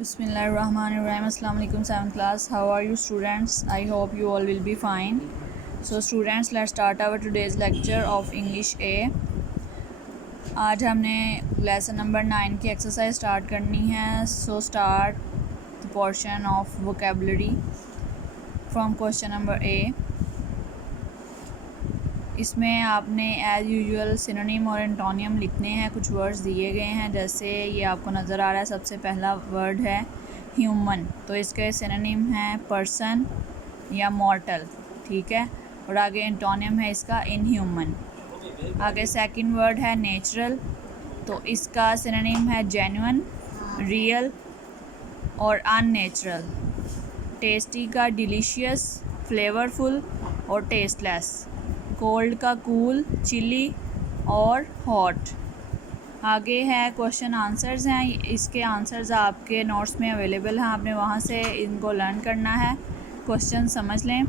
Bismillahirrahmanirrahim. Assalamu alaikum 7th class. How are you students? I hope you all will be fine. So students, let's start our today's lecture of English A. आज हमने lesson number 9 की exercise start करनी है. So start the portion of vocabulary from question number A. इसमें आपने as usual synonym और antonym लिखने हैं. कुछ वर्ड्स दिए गए हैं, जैसे ये आपको नज़र आ रहा है. सबसे पहला वर्ड है ह्यूमन, तो इसके सिनोनिम है पर्सन या मॉर्टल, ठीक है. और आगे एंटोनियम है इसका इनह्यूमन. आगे सेकंड वर्ड है नेचुरल, तो इसका सिनोनिम है जेन्युइन, रियल और अननेचुरल. टेस्टी का डिलीशियस, फ्लेवरफुल और टेस्टलेस. कोल्ड का कूल, चिली और हॉट. आगे है क्वेश्चन आंसर्स हैं. इसके आंसर्स आपके नोट्स में अवेलेबल हैं, आपने वहाँ से इनको लर्न करना है. क्वेश्चन समझ लें.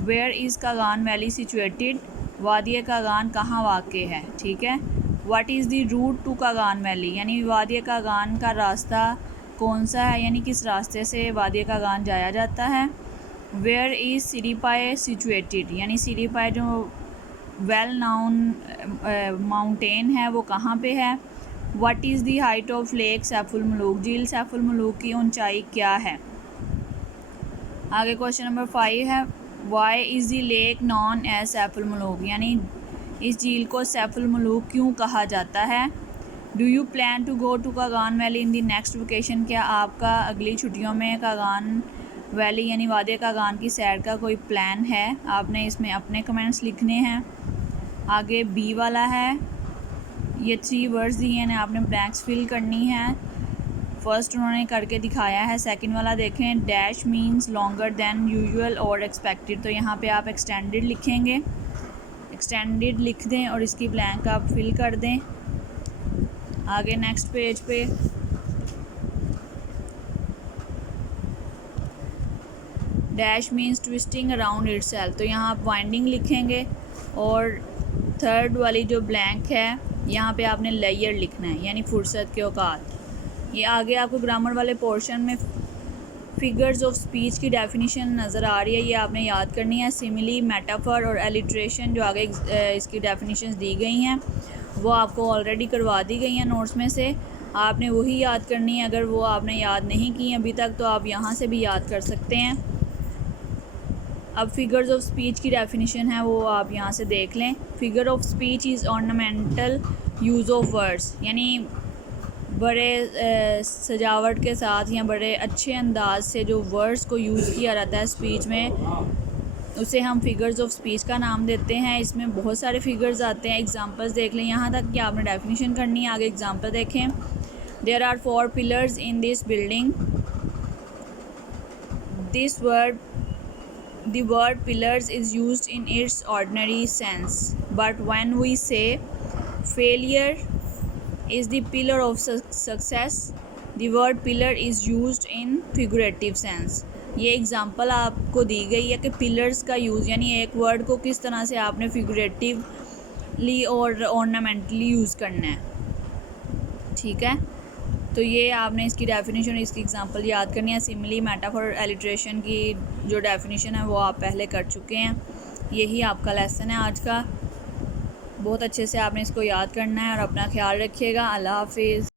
Where is Kaghan valley situated, वादिय कागान कहाँ वाक़ है, ठीक है. What is the route to Kaghan valley, यानी वादिय कागान का रास्ता कौन सा है, यानी किस रास्ते से वादिय कागान जाया जाता है. वेयर इज़ सिरीपाए सिचुएटेड, यानी सिरीपाए जो वेल नाउन माउंटेन है वो कहाँ पे है. What is the height of lake Saiful Malook, झील सैफुल मलूक की ऊंचाई क्या है. आगे क्वेश्चन नंबर 5 है why is the lake known as Saiful Malook, यानी इस झील को सैफुल मलूक क्यों कहा जाता है. Do you plan to go to Kaghan valley in the next vacation, क्या आपका अगली छुट्टियों में कागान वैली यानी वादिय कागान की सैर का कोई प्लान है. आपने इसमें अपने कमेंट्स लिखने हैं. आगे बी वाला है, ये 3 वर्ड्स दिए हैं, आपने ब्लैंक्स फिल करनी है. फर्स्ट उन्होंने करके दिखाया है. सेकंड वाला देखें, dash means longer than usual और एक्सपेक्टेड, तो यहाँ पे आप एक्सटेंडेड लिखेंगे. एक्सटेंडेड लिख दें और इसकी ब्लैंक आप फिल कर दें. आगे नेक्स्ट पेज पे dash means twisting around itself, तो यहाँ आप वाइंडिंग लिखेंगे. और थर्ड वाली जो ब्लैंक है यहाँ पे आपने लेयर लिखना है, यानी फुर्सत के औकात. ये आगे आपको ग्रामर वाले पोर्शन में फिगर्स ऑफ स्पीच की डेफिनेशन नज़र आ रही है, ये आपने याद करनी है. सिमिली, मेटाफर और एलिट्रेशन जो आगे इसकी डेफिनेशंस दी गई हैं वो आपको ऑलरेडी करवा दी गई हैं नोट्स में से. आपने वही याद करनी है. अगर वो आपने याद नहीं की अभी तक तो आप यहाँ से भी याद कर सकते हैं. अब फिगर्स ऑफ स्पीच की डेफिनेशन है वो आप यहाँ से देख लें. Figure of speech is ornamental use of words, यानी बड़े सजावट के साथ या बड़े अच्छे अंदाज से जो वर्ड्स को यूज़ किया जाता है स्पीच में, उसे हम फिगर्स ऑफ स्पीच का नाम देते हैं. इसमें बहुत सारे फिगर्स आते हैं. एग्जांपल्स देख लें. यहाँ तक कि आपने डेफिनेशन करनी है. आगे एग्जांपल देखें. There are 4 pillars in this building. This The word pillars is used in its ordinary sense, but when we say failure is the pillar of success, the word pillar is used in figurative sense. ये example आपको दी गई है कि pillars का use, यानी एक word को किस तरह से आपने फिगरेटिवली और ऑर्नामेंटली यूज़ करना है, ठीक है. तो ये आपने इसकी डेफिनेशन और इसकी एग्जांपल याद करनी है. सिमिली, मेटाफर और एलिट्रेशन की जो डेफिनेशन है वो आप पहले कर चुके हैं. यही आपका लेसन है आज का. बहुत अच्छे से आपने इसको याद करना है और अपना ख्याल रखिएगा. अल्लाह हाफिज़.